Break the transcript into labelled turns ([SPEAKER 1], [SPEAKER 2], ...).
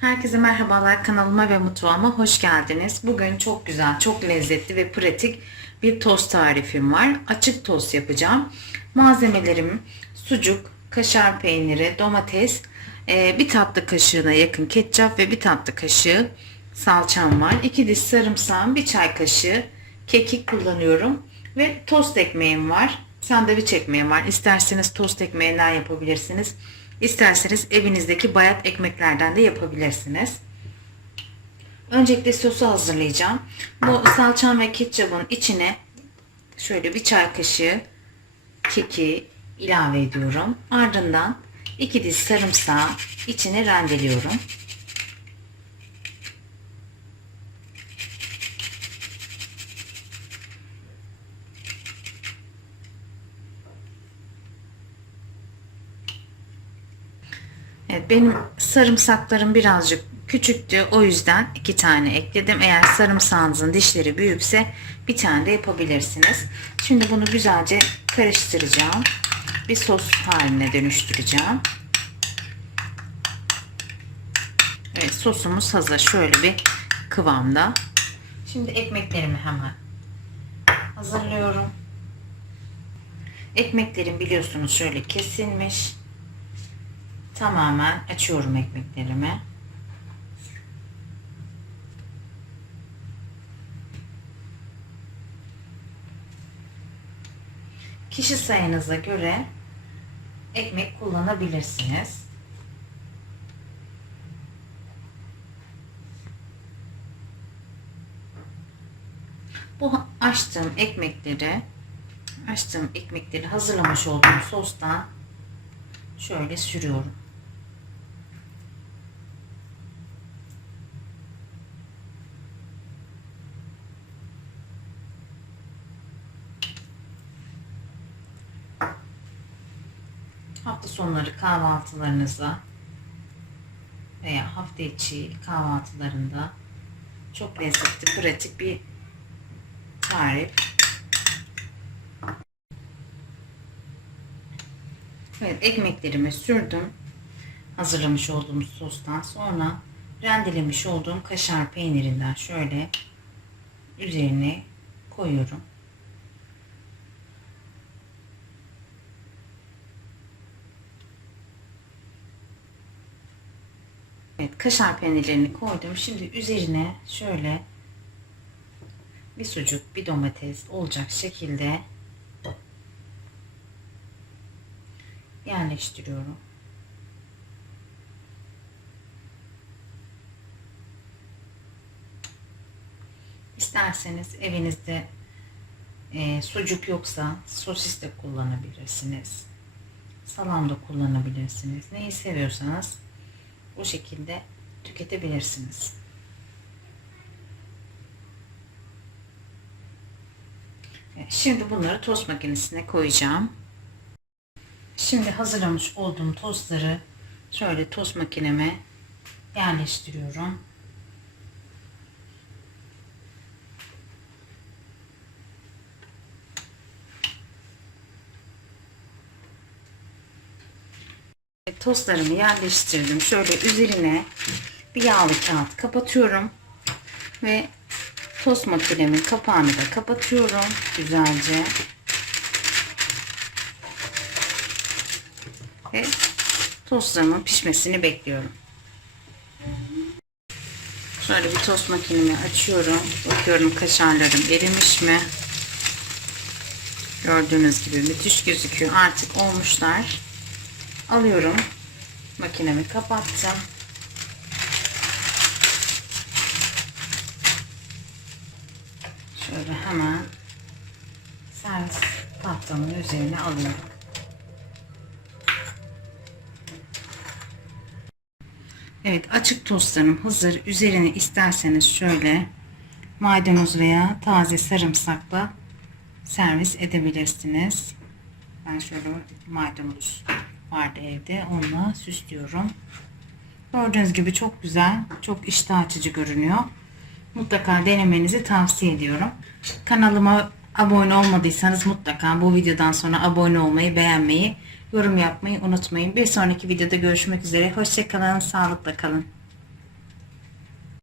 [SPEAKER 1] Herkese merhabalar kanalıma ve mutfağıma hoş geldiniz. Bugün çok güzel, çok lezzetli ve pratik bir tost tarifim var. Açık tost yapacağım. Malzemelerim sucuk, kaşar peyniri, domates, e, bir tatlı kaşığına yakın ketçap ve bir tatlı kaşığı salçam var. 2 diş sarımsağım, bir çay kaşığı kekik kullanıyorum ve tost ekmeğim var. Sandviç ekmeğim var. İsterseniz tost ekmeğinden yapabilirsiniz. İsterseniz evinizdeki bayat ekmeklerden de yapabilirsiniz. Öncelikle sosu hazırlayacağım. Bu salçam ve ketçabın içine şöyle bir çay kaşığı keki ilave ediyorum. Ardından 2 diş sarımsağı içine rendeliyorum. Evet, benim sarımsaklarım birazcık küçüktü. O yüzden iki tane ekledim. Eğer sarımsağınızın dişleri büyükse bir tane de yapabilirsiniz. Şimdi bunu güzelce karıştıracağım. Bir sos haline dönüştüreceğim. Evet, sosumuz hazır. Şöyle bir kıvamda. Şimdi ekmeklerimi hemen hazırlıyorum. Ekmeklerim biliyorsunuz şöyle kesilmiş tamamen açıyorum ekmeklerimi. Kişi sayınıza göre ekmek kullanabilirsiniz. Bu açtığım ekmekleri açtığım ekmekleri hazırlamış olduğum sostan şöyle sürüyorum. Hafta sonları kahvaltılarınıza veya hafta içi kahvaltılarında çok lezzetli, pratik bir tarif. Evet, ekmeklerimi sürdüm. Hazırlamış olduğum sostan sonra rendelemiş olduğum kaşar peynirinden şöyle üzerine koyuyorum. Evet, kaşar peynirlerini koydum. Şimdi üzerine şöyle bir sucuk, bir domates olacak şekilde yerleştiriyorum. İsterseniz evinizde e, sucuk yoksa sosis de kullanabilirsiniz. Salam da kullanabilirsiniz. Neyi seviyorsanız bu şekilde tüketebilirsiniz. Şimdi bunları tost makinesine koyacağım. Şimdi hazırlamış olduğum tostları şöyle tost makineme yerleştiriyorum. Tostlarımı yerleştirdim. Şöyle üzerine bir yağlı kağıt kapatıyorum. Ve tost makinemin kapağını da kapatıyorum. Güzelce. Ve tostlarımın pişmesini bekliyorum. Şöyle bir tost makinemi açıyorum. Bakıyorum kaşarlarım erimiş mi? Gördüğünüz gibi müthiş gözüküyor. Artık olmuşlar alıyorum. Makinemi kapattım. Şöyle hemen servis tahtamın üzerine alıyorum. Evet açık tostlarım hazır. Üzerine isterseniz şöyle maydanoz veya taze sarımsakla servis edebilirsiniz. Ben şöyle maydanoz vardı evde. Onunla süslüyorum. Gördüğünüz gibi çok güzel, çok iştah açıcı görünüyor. Mutlaka denemenizi tavsiye ediyorum. Kanalıma abone olmadıysanız mutlaka bu videodan sonra abone olmayı, beğenmeyi, yorum yapmayı unutmayın. Bir sonraki videoda görüşmek üzere. Hoşçakalın, sağlıkla kalın.